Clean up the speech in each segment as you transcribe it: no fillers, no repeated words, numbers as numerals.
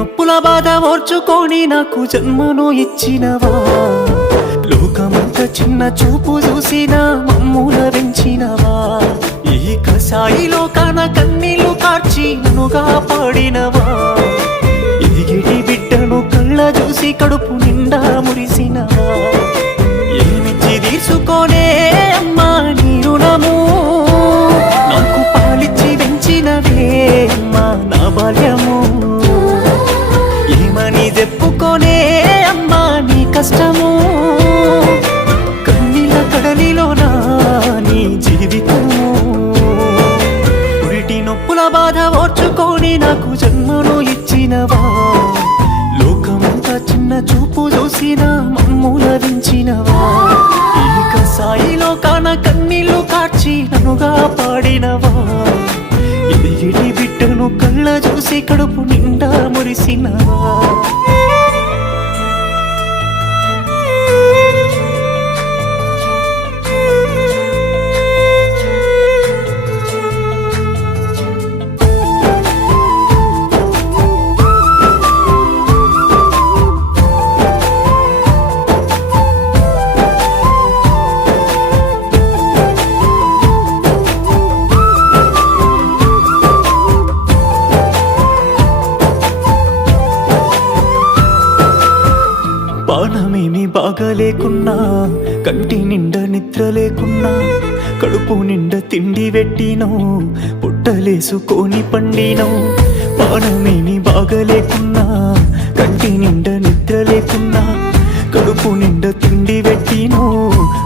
నొప్పుల బాధ ఓర్చుకొని నాకు జన్మను ఇచ్చినవా, లోకమంత చిన్న చూపు చూసినా మమ్ముల పెంచినవా, ఈ కసాయిలో కాన కన్నీళ్లు కార్చి నన్ను కాపాడినవా, ఎదిగిటి బిడ్డను కళ్ళ చూసి కడుపు నిండా మురిసినవా, ఏమిచ్చి తీసుకోనే అమ్మా నీ రుణము, నాకు పాలిచ్చి పెంచినవే అమ్మా నా బాల్యము, ఏమని చెప్పుకోనే అమ్మా నీ కష్టము, కన్నీళ్ళ కడలిలోనా నీ జీవితము, పురిటి నొప్పుల బాధ ఓర్చుకొని నాకు జన్మను ఇచ్చినవా, లోకమంతా చిన్న చూపు చూసిన మమ్ముల దించినవా, ఈ కసాయిలో కాన కన్నీళ్లు కార్చి నన్నుగా పాడినవా, ఎదిగిటి బిడ్డను కళ్ళ చూసి కడుపు నిండా మురిసినవా. పానమేమి బాగలేకున్నా, కంటి నిండా నిద్ర లేకున్నా, కడుపు నిండా తిండి పెట్టినో, పుట్టలేసుకొని పండినో, పానమేమి బాగలేకున్నా, కంటి నిండా నిద్ర లేకున్నా, కడుపు నిండా తిండి పెట్టినో,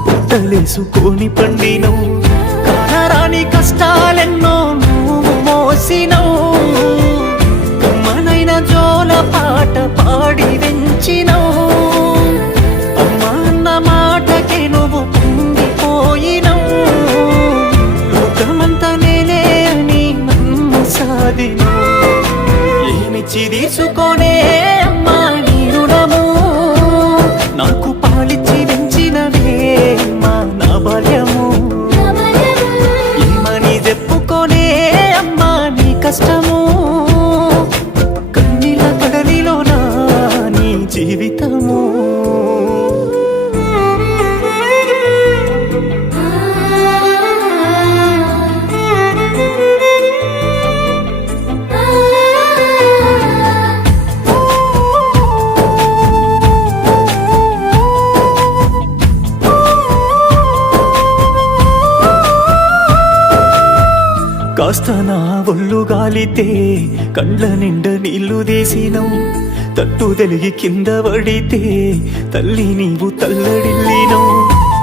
పుట్టలేసుకొని పండినో, కానరాని కష్టాలెన్నో నువ్వు మోసినవు, కమ్మనైన జోల పాట పాడి వెంచినవు, ఏమిచ్చి తీసుకోనే అమ్మా నీ రుణము, నాకు పాలిచ్చి పెంచినవే అమ్మా నా బాల్యము, ఏమని చెప్పుకోనే అమ్మా నీ కష్టము, కన్నీళ్ళ కడలిలోనా నీ జీవితము. కాస్త నా ఒళ్ళు గాలితే కండ్ల నిండా నీళ్లు తీసినవు, తట్టు తెలిగి కింద పడితే తల్లి నీవు తల్లడిల్లినవు,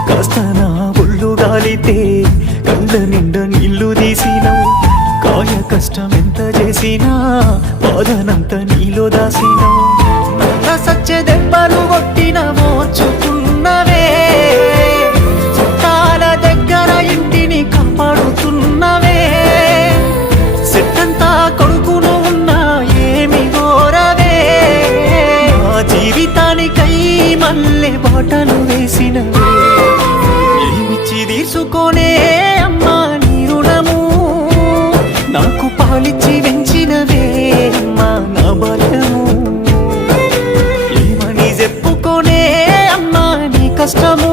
కాస్త నా ఒళ్ళు గాలితే కండ్ల నిండా నీళ్లు తీసినవు, కాయ కష్టం ఎంత చేసినా బాధనంత నీలో దాసినవు, సచ్చే దెబ్బలు కొట్టిన మోచుకున్నవే, చుట్టాల దగ్గర ఇంటిని కాపాడుతున్నవే, సెట్టంతా కొడుకును ఉన్నా ఏమి గోరవే, నా జీవితానికై మల్లె బాటలు వేసినవే, ఏమిచ్చి తీసుకోనే అమ్మా నీ రుణము, నాకు పాలిచ్చి పెంచినవే అమ్మా నా బాల్యము, ఏమని చెప్పుకోనే అమ్మా నీ కష్టము,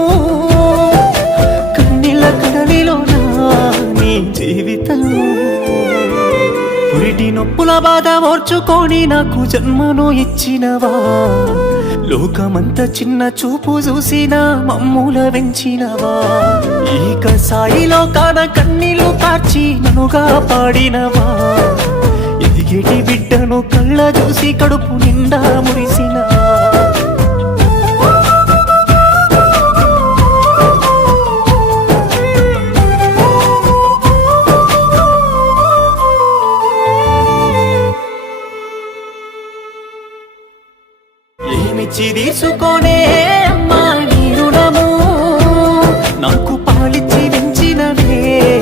కన్నీళ్ళ కడలిలోనా నీ జీవితము, పురిటి నొప్పుల బాధ ఓర్చుకొని నాకు జన్మను ఇచ్చినవా, లోకమంత చిన్న చూపు చూసినా మమ్ముల వెంచినవా, ఈ కసాయిలో కాన కన్నీళ్లు కార్చి నన్నుగా పాడినవా, ఎదిగేటి బిడ్డను కళ్ళ చూసి కడుపు నిండా మురిసినవా. ఏమిచ్చి తీసుకోనే అమ్మా నీ రుణము, నాకు పాలిచ్చి పెంచినవే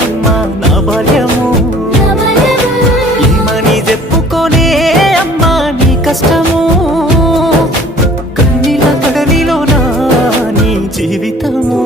అమ్మా నా బాల్యము, ఏమని చెప్పుకోనే అమ్మా నీ కష్టము, కన్నీళ్ళ కడలిలోనా నీ జీవితము.